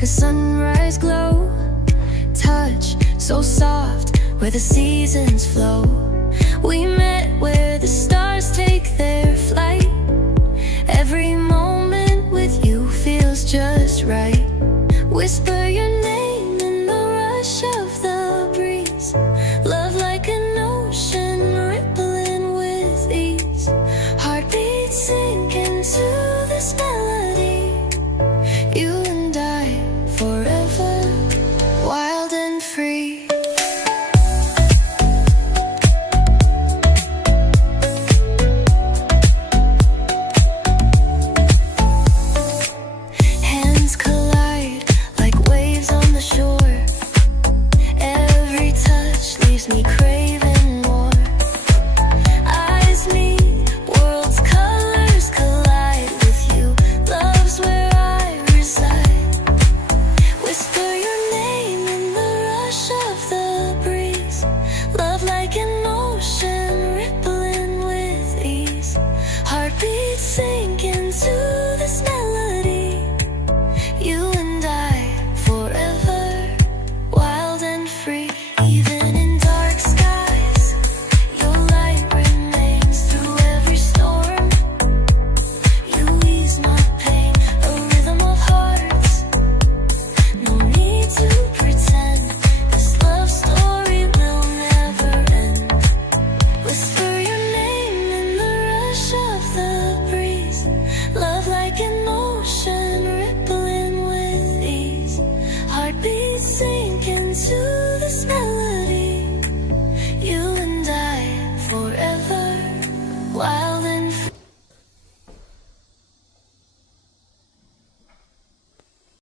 like a sunrise glow. Touch so soft where the seasons flow. We met where the stars take their flight. Every moment with you feels just right. Whisper your name in the rush of the breeze. Love like an ocean rippling with ease. Heartbeats sink into this melody. You and I forever, wild and free. Hands collide like waves on the shore. Every touch leaves me craving more. Eyes meet, worlds' colors collide with you. Love's where I reside. Whisper your name in the rush of the breeze. Love like an ocean rippling with ease. Heartbeats sink into